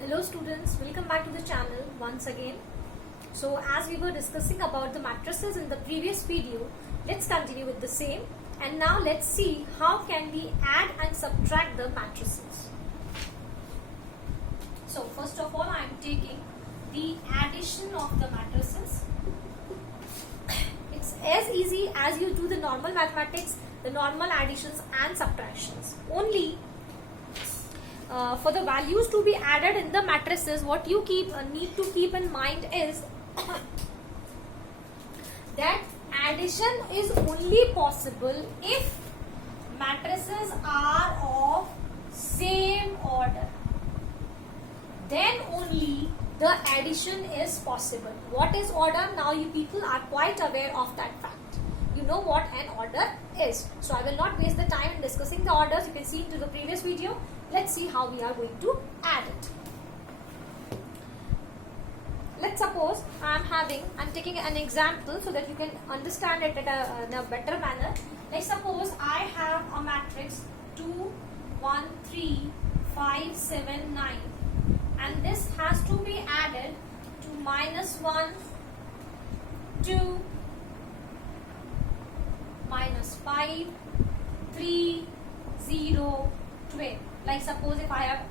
Hello students, welcome back to the channel once again. So as we were discussing about the matrices in the previous video, let's continue with the same, and now let's see how can we add and subtract the matrices. So first of all, I am taking the addition of the matrices. It's as easy as you do the normal mathematics, the normal additions and subtractions. Only for the values to be added in the matrices, what you need to keep in mind is that addition is only possible if matrices are of same order. Then only the addition is possible. What is order? Now you people are quite aware of that fact. You know what an order is. So I will not waste the time in discussing the orders. You can see into the previous video. Let's see how we are going to add it. Let's suppose I'm taking an example so that you can understand it in a better manner. Let's suppose I have a matrix 2, 1, 3, 5, 7, 9, and this has to be added to -1, 2, -5, 3, 0, 12. Like suppose if I have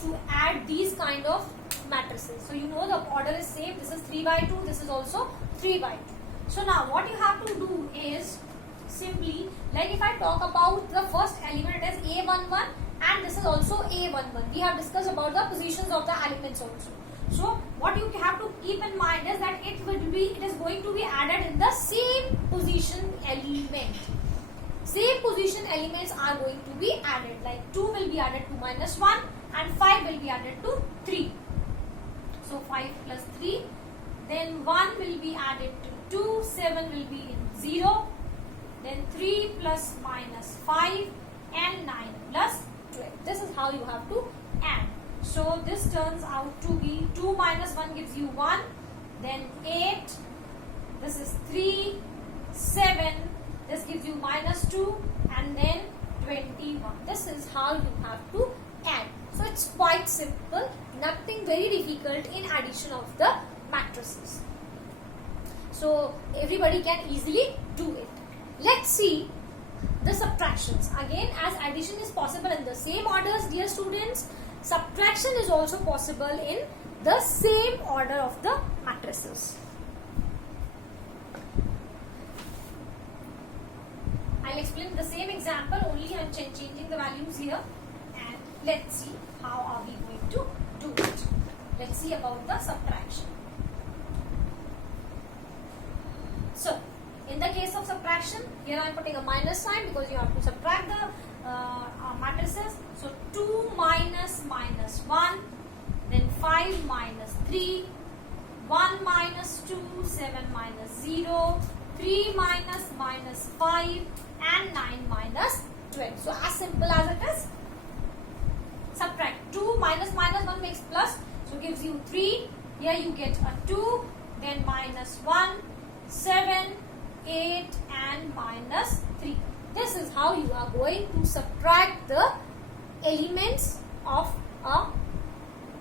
to add these kind of matrices. So you know the order is same. This is 3 by 2. This is also 3 by 2. So now what you have to do is simply, like if I talk about the first element as A11 and this is also A11. We have discussed about the positions of the elements also. So what you have to keep in mind is that it is going to be added in the same position element. Same position elements are going to be added, like 2 will be added to -1 and 5 will be added to 3. So 5 plus 3, then 1 will be added to 2, 7 will be in 0, then 3 plus -5 and 9 plus 12. This is how you have to add. So this turns out to be 2 minus 1 gives you 1, then 8, this is 3, 7, this gives you -2 and then 21. This is how you have to add. So it's quite simple, nothing very difficult in addition of the matrices. So everybody can easily do it. Let's see the subtractions. Again, as addition is possible in the same orders, dear students, subtraction is also possible in the same order of the matrices. I'll explain the same example, only I'm changing the values here, and let's see how are we going to do it. Let's see about the subtraction. So, in the case of subtraction, here I'm putting a minus sign because you have to subtract the matrices. So 2 minus -1, then 5 minus 3, 1 minus 2, 7 minus 0, 3 minus -5 and 9 minus 12. So as simple as it is. Subtract 2 minus -1 makes plus, so gives you 3. Here you get a 2, then -1, 7, 8 and -3. This is how you are going to subtract the elements of a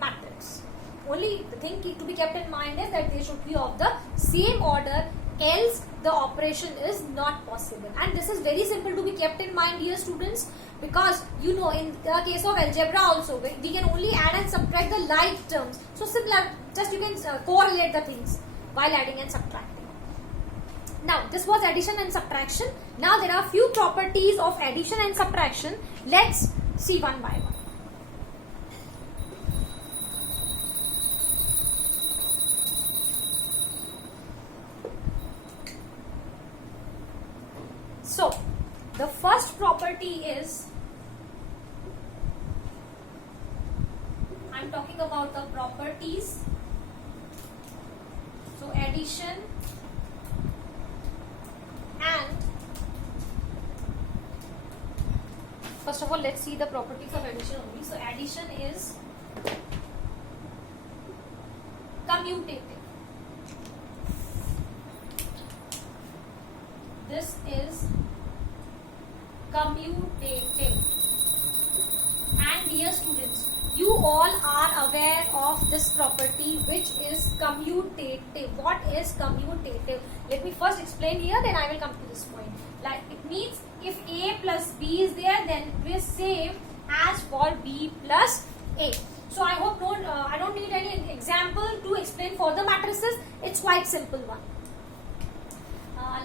matrix. Only the thing to be kept in mind is that they should be of the same order, else the operation is not possible. And this is very simple to be kept in mind, dear students, because you know in the case of algebra also we can only add and subtract the like terms. So similar, just you can correlate the things while adding and subtracting. Now this was addition and subtraction. Now there are few properties of addition and subtraction. Let's see one by one. So the first property is, I'm talking about the properties. So addition and, first of all, let's see the properties of addition only. So addition is commutative. This is commutative. And dear students, you all are aware of this property, which is commutative. What is commutative? Let me first explain here, then I will come to this point. Like, it means if A plus B is there, then it will same as for B plus A. So I hope I don't need any example to explain for the matrices. It's quite simple one.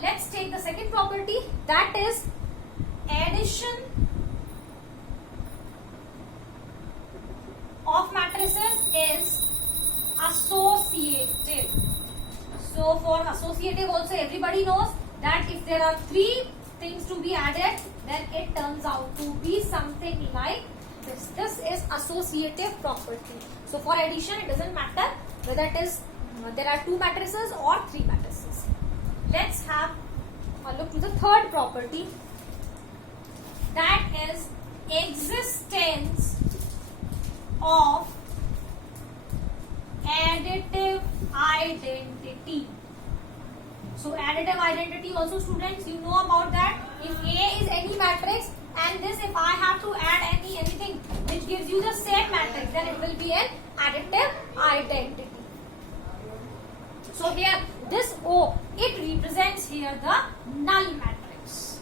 Let's take the second property, that is addition of matrices is associative. So for associative also everybody knows that if there are three things to be added, then it turns out to be something like this. This is associative property. So for addition, it doesn't matter whether it is there are two matrices or three matrices. Let's have a look to the third property, that is existence of additive identity. So additive identity also, students, you know about that. If A is any matrix and this, if I have to add anything which gives you the same matrix, then it will be an additive identity. So here this O, it represents here the null matrix.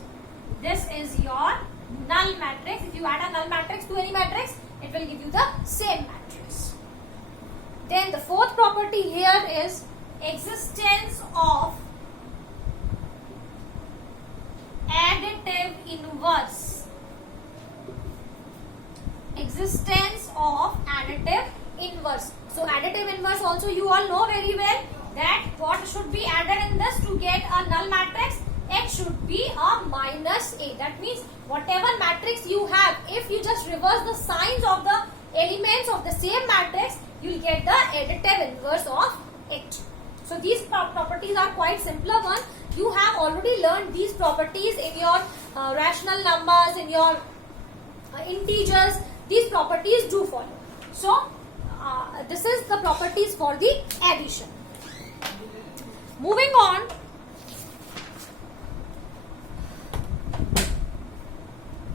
This is your null matrix. If you add a null matrix to any matrix, it will give you the same matrix. Then the fourth property here is existence of additive inverse. Existence of additive inverse. So additive inverse also you all know very well that what should be added in this to get a null matrix? It should be a minus A. That means whatever matrix you have, if you just reverse the signs of the elements of the same matrix, you will get the additive inverse of it. So these properties are quite simpler one. You have already learned these properties in your rational numbers, in your integers. These properties do follow. So this is the properties for the addition. Moving on,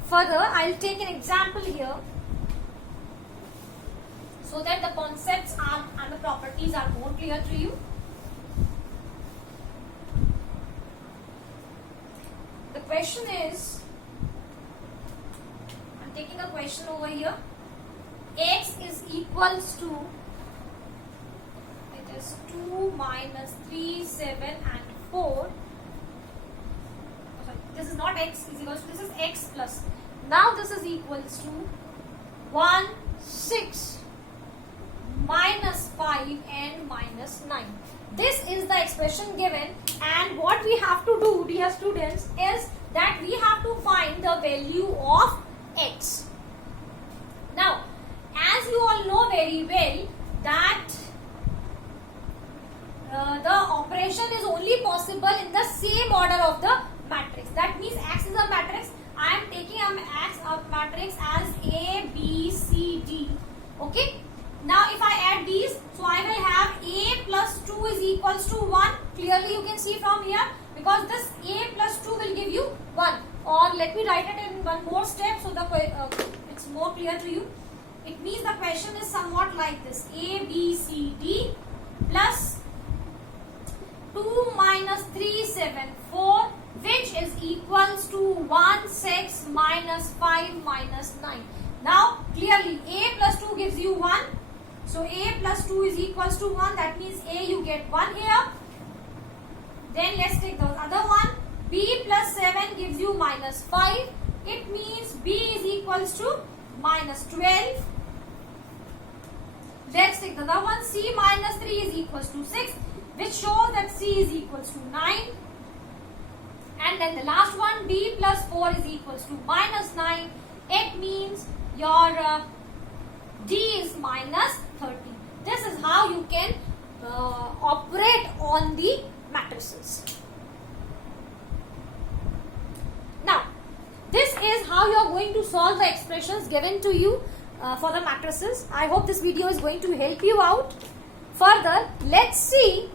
further I'll take an example here so that the concepts and the properties are more clear to you. The question is, I'm taking a question over here. X is equals to, it is 2 minus 3, 7 and 4. Sorry, this is not x is equals to, this is x plus. Now this is equals to 1, 6, minus 5 and minus 9. This is the expression given, and what we have to do, dear students, is that we have to find the value of x. Now, as you all know very well that the operation is only possible in the same order of the matrix. That means X is a matrix. I am taking a matrix as A, B, C, D. Okay. Now if I add these, so I will have A plus 2 is equals to 1. Clearly you can see from here, because this A plus 2 will give you 1. Or let me write it in one more step so it's more clear to you. It means the question is somewhat like this: A, B, C, D plus 2 minus 3, 7, 4, which is equals to 1, 6 minus 5 minus 9. Now clearly A plus 2 gives you 1. So A plus 2 is equals to 1. That means A you get 1 here. Then let's take the other one. B plus 7 gives you minus 5. It means B is equals to minus 12. Let's take the other one. C minus 3 is equals to 6, which shows that C is equals to 9. And then the last one, D plus 4 is equals to minus 9. It means your D is minus 30. This is how you can operate on the matrices. Now, this is how you are going to solve the expressions given to you for the matrices. I hope this video is going to help you out. Further, let's see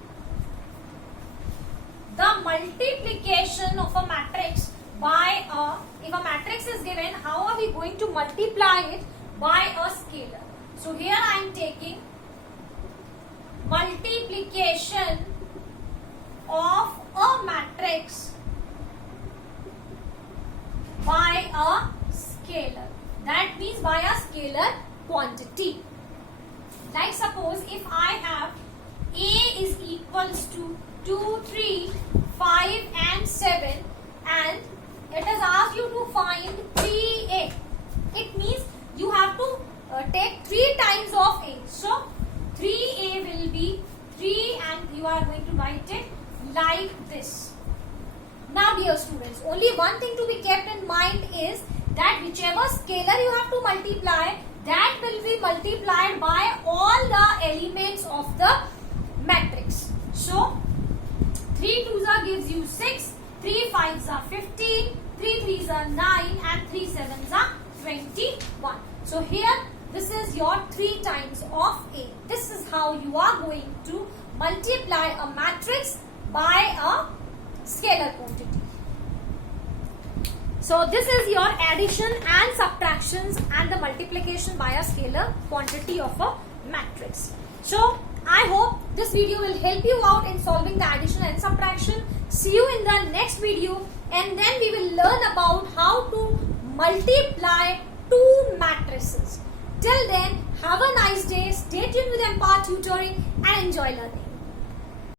the multiplication of a matrix by if a matrix is given, how are we going to multiply it by a scalar? So here I am taking multiplication of a matrix by a scalar. That means by a scalar quantity. Like suppose if I have A is equals to 2, 3, 5 and 7 and it has asked you to find 3A. It means you have to take 3 times of A. So 3A will be 3 and you are going to write it like this. Now dear students, only one thing to be kept in mind is that whichever scalar you have to multiply, that will be multiplied by all the elements of the matrix. So 3 2s are gives you 6, 3 5s are 15, 3 3s are 9 and 3 7s are 21. So here this is your 3 times of A. This is how you are going to multiply a matrix by a scalar quantity. So this is your addition and subtractions and the multiplication by a scalar quantity of a matrix. So I hope this video will help you out in solving the addition and subtraction. See you in the next video and then we will learn about how to multiply 2 matrices. Till then, have a nice day, stay tuned with Empower Tutoring and enjoy learning.